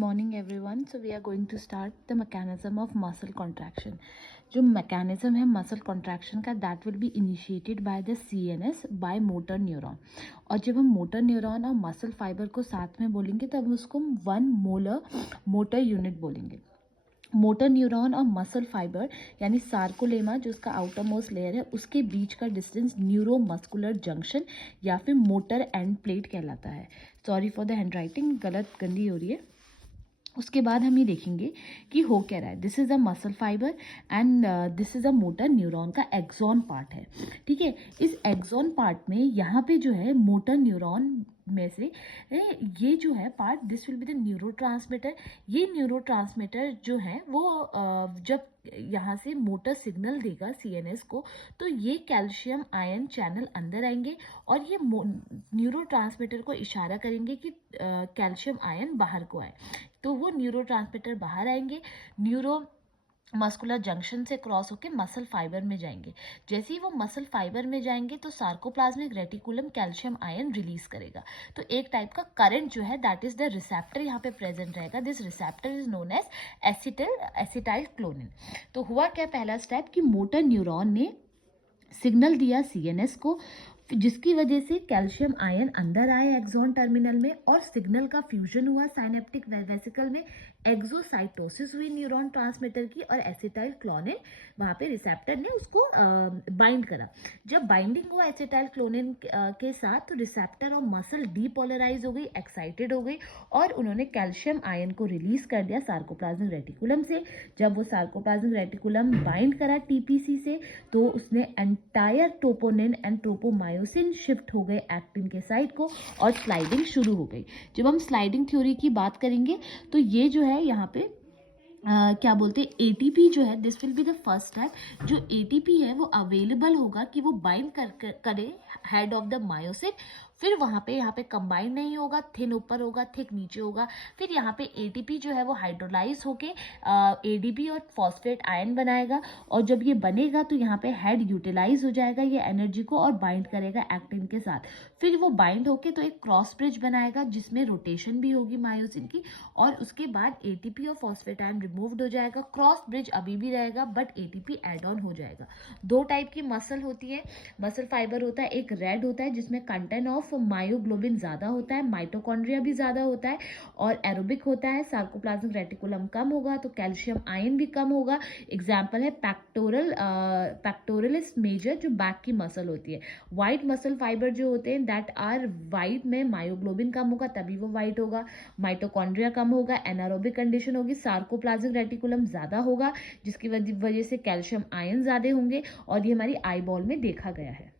morning everyone. So we are going to start the mechanism of muscle contraction. जो mechanism है muscle contraction का that will be initiated by the CNS by motor neuron. और जब हम motor neuron और muscle fiber को साथ में बोलेंगे तब उसको हम one molar motor unit बोलेंगे. मोटर न्यूरॉन और मसल फाइबर यानी सार्कोलेमा जो उसका आउटर मोस्ट लेयर है उसके बीच का डिस्टेंस न्यूरोमस्कुलर जंक्शन या फिर मोटर एंड प्लेट कहलाता है. Sorry for the hand writing, गलत गंदी हो रही है. उसके बाद हम ये देखेंगे कि हो क्या रहा है. This is a muscle fibre and this is a motor neuron का एक्सॉन पार्ट है. ठीक है, इस एक्सॉन पार्ट में यहाँ पे जो है मोटर न्यूरॉन में से ये जो है part this will be the neurotransmitter. ये न्यूरोट्रांसमीटर जो है वो जब यहाँ से मोटर सिग्नल देगा सीएनएस को तो ये कैल्शियम आयन चैनल अंदर आएंगे और ये न्यूरोट्रांसमीटर को इशारा करेंगे कि कैल्शियम आयन बाहर को आए. तो वो न्यूरोट्रांसमीटर बाहर आएंगे, न्यूरो मस्कुलर जंक्शन से क्रॉस होकर मसल फाइबर में जाएंगे. जैसे ही वो मसल फाइबर में जाएंगे तो sarcoplasmic reticulum calcium ion release करेगा. तो एक टाइप का करंट जो है दैट इज द रिसेप्टर यहाँ पे प्रेजेंट रहेगा. This receptor is known as acetylcholine. तो हुआ क्या, पहला स्टेप कि मोटर न्यूरॉन ने सिग्नल दिया सीएनएस को जिसकी वजह से कैल्शियम आयन अंदर आए एक्सॉन टर्मिनल में और सिग्नल का फ्यूजन हुआ साइनेप्टिक वेसिकल में. एक्सोसाइटोसिस हुई न्यूरॉन ट्रांसमीटर की और एसिटाइल क्लोनिन वहाँ पे रिसेप्टर ने उसको बाइंड करा. जब बाइंडिंग हुआ एसिटाइल क्लोनिन के साथ तो रिसेप्टर और मसल डीपोलराइज हो गई, एक्साइटेड हो गई और उन्होंने कैल्शियम आयन को रिलीज कर दिया सार्कोप्लाज्मिक रेटिकुलम से. जब वो सार्कोप्लाज्मिक रेटिकुलम बाइंड करा टीपीसी से तो उसने entire troponin and tropomyosin shift हो गए एक्टिन के साइड को और स्लाइडिंग शुरू हो गई. जब हम स्लाइडिंग थ्योरी की बात करेंगे तो ये जो है यहाँ पे क्या बोलते हैं एटीपी जो है this will be the first step. जो एटीपी है वो अवेलेबल होगा कि वो बाइंड करे हेड ऑफ द मायोसिन. फिर वहाँ पे कंबाइन नहीं होगा, थिन ऊपर होगा, थिक नीचे होगा. फिर यहाँ पे एटीपी जो है वो हाइड्रोलाइज होके एडीपी और फॉस्फेट आयन बनाएगा और जब ये बनेगा तो यहाँ पे हेड यूटिलाइज हो जाएगा ये एनर्जी को और बाइंड करेगा एक्टिन के साथ. फिर वो बाइंड होके तो एक क्रॉस ब्रिज बनाएगा जिसमें रोटेशन भी होगी मायोसिन की और उसके बाद एटीपी और फॉस्फेट आयन रिमूव्ड हो जाएगा. क्रॉस ब्रिज अभी भी रहेगा बट एटीपी एड ऑन हो जाएगा. दो टाइप की मसल होती है, मसल फाइबर होता है. एक रेड होता है जिसमें कंटेंट ऑफ मायोग्लोबिन ज़्यादा होता है, माइटोकॉन्ड्रिया भी ज़्यादा होता है और एरोबिक होता है. सार्कोप्लाज्मिक रेटिकुलम कम होगा तो कैल्शियम आयन भी कम होगा. एग्जाम्पल है पैक्टोरलिस मेजर जो बैक की मसल होती है. वाइट मसल फाइबर जो होते हैं दैट आर वाइट में मायोग्लोबिन कम होगा तभी वो वाइट होगा, माइटोकॉन्ड्रिया कम होगा, एनारोबिक कंडीशन होगी. सार्कोप्लाज्मिक रेटिकुलम ज़्यादा होगा जिसकी वजह से कैल्शियम आयन ज़्यादा होंगे और ये हमारी आई बॉल में देखा गया है.